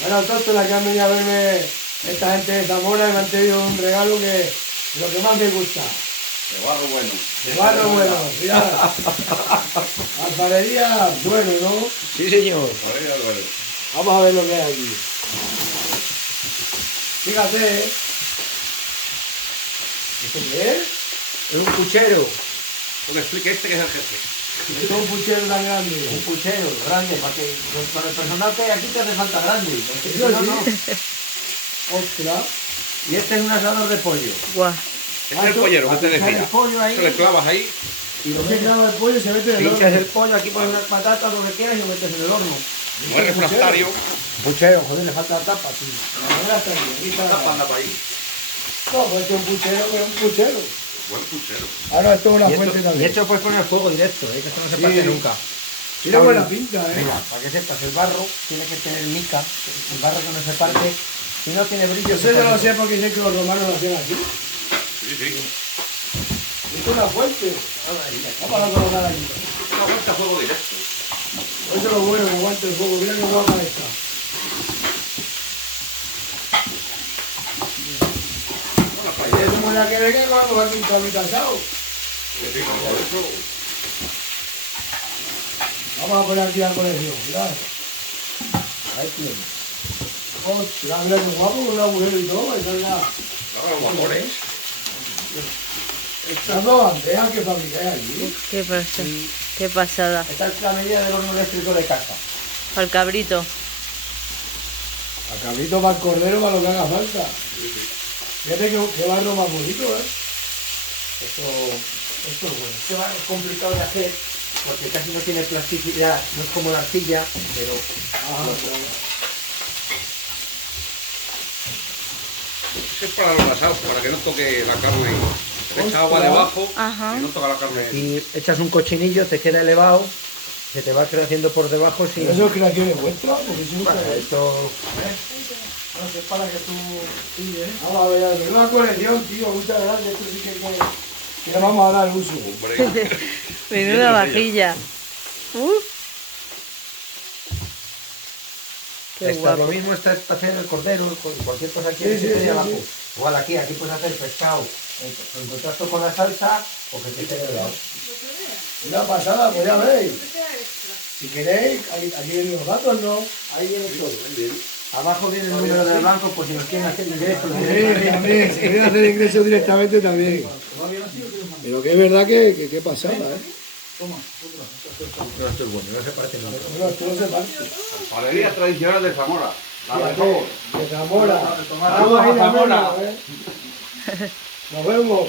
Bueno, entonces la que han venido a verme esta gente de Zamora y me han traído un regalo que es lo que más me gusta. De barro bueno. De barro bueno, mira. Alfarería bueno, ¿no? Sí, señor. Alfarería bueno. Vamos a ver lo que hay aquí. Fíjate, ¿eh? ¿Esto qué es? Es un puchero. Pues me explique este que es el jefe. Esto es un puchero tan grande. Un puchero grande, para que con el personal que hay aquí te hace falta grande. Porque si Eso no, sí. no. Ostras. Y este es un asador de pollo. Guau. Este es el pollero que te Echar decía. el pollo ahí. Eso le clavas ahí. Y lo Se metes. clava el pollo y se mete en el Pinchas el horno. pollo, aquí pones unas patatas, lo que quieras y lo metes en el horno. No es refractario. Puchero, joder, le falta la tapa, tío. La madera está aquí, aquí está la Tapa tapa. anda para ahí. No, pues este es un puchero que es un puchero. Buen puchero. Ahora esto es una Y fuente esto, y también. esto puedes poner fuego directo, que esto no se Sí. parte nunca. Tiene buena pinta, ¿eh? Mira, para que sepas, el barro tiene que tener mica, el barro que no se parte, si no tiene brillo. Yo sé, yo lo sé porque dicen que los romanos lo hacían así. Sí, sí. Esto es una fuente. Vamos a colocar aquí. Una vuelta a fuego directo. Eso es lo bueno, que aguante el fuego. Mira qué guapa está. Bueno, para Es como la que venga cuando va a pintar mi tasado. que sí, como eso. Vamos a poner aquí al colegio, mirad. Ahí tiene. Ostras, mira qué guapo con un agujero y todo. Esa es la... Ahora los vapores. Estas dos bandejas que fabricáis allí. Qué pasa. Qué pasada. Esta es la medida del horno eléctrico de casa. Para el cabrito. A cabrito, para el cordero, para lo que haga falta. Fíjate qué barro más bonito, ¿eh? Esto es bueno. Este barro es complicado de hacer porque casi no tiene plasticidad, no es como la arcilla, pero Eso es para los asados, para que no toque la carne. Le echa agua Ostras. debajo Ajá. y no toca la carne. y echas un cochinillo, te queda elevado, se te va creciendo por debajo sin... Pero eso es creación vuestra, porque si no Bueno, te... esto... No sé, para que tú pilles. Vamos a ver, menuda colección, tío, muchas gracias. Esto sí que le vamos a dar uso. Hombre. Menuda vajilla. Qué Esta es lo guapo. mismo, esta es para hacer el cordero, cualquier cosa que Sí, sí, sí, la sí. Igual aquí puedes hacer pescado en contacto con la salsa o que te quede helado. Una pasada, pues ya veis. Si queréis, aquí vienen los datos, ¿no? Ahí viene todo. Abajo viene el número del banco, por si nos quieren hacer ingresos. Sí, también, si quieren hacer ingresos directamente también. Pero que es verdad que pasada, ¿eh? Esto es bueno, no se parte nada. Bueno, esto no se parte. Palería tradicional de Zamora. La Fíjate, mejor. de Zamora. Tomar Vamos a ir a Zamora. verla, ¿eh? Nos vemos.